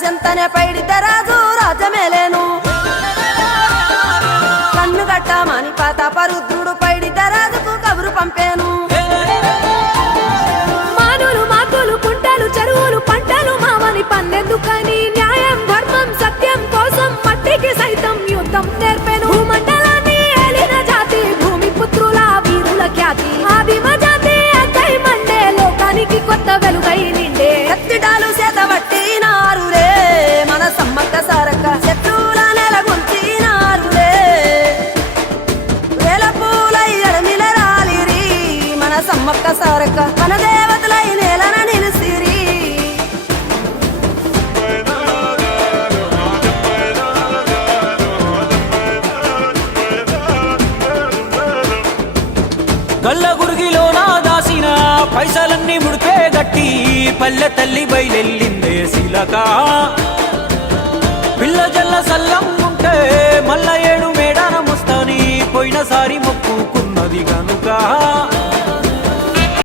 సెంతనే పైడిత రాజు రాజమేలేను కన్ను గట్టమని పాతాపరుద్రుడు పైడిత రాజుకు కబురు పంపేను మానులు మాకులు కుంటలు చెరువులు పంటలు మామని పన్నెందుకని న్యాయం ధర్మం సత్యం కోసం మట్టికి సైతం యుద్ధం నేర్పెను భూమండలాన్ని ఏలిన జాతి భూమి పుత్రుల వీరుల ఖ్యాతి ఆదిమ జాతి అక్కై మండే లోకానికి కొత్త వెలుగై నిండే కత్తిడాలు చేతబట్టి నారురే మన సమ్మక్క సారక్క శత్రువుల నెలగొంచినారురే వేల పూలై అడమిల రాలిరి మన సమ్మక్క సారక్క మన దేవతలై నేలన నిలిసిరి గల్లగురిగిలోన దాసిన పైసలన్నీ ముడిపే గట్టి పల్లె తల్లి బయలెల్లిందే శిలక పిల్ల జల్ల సల్లం ఉంటే మల్ల ఏడు మేడాన ముస్తాని పోయినసారి మొక్కుకున్నది గనుక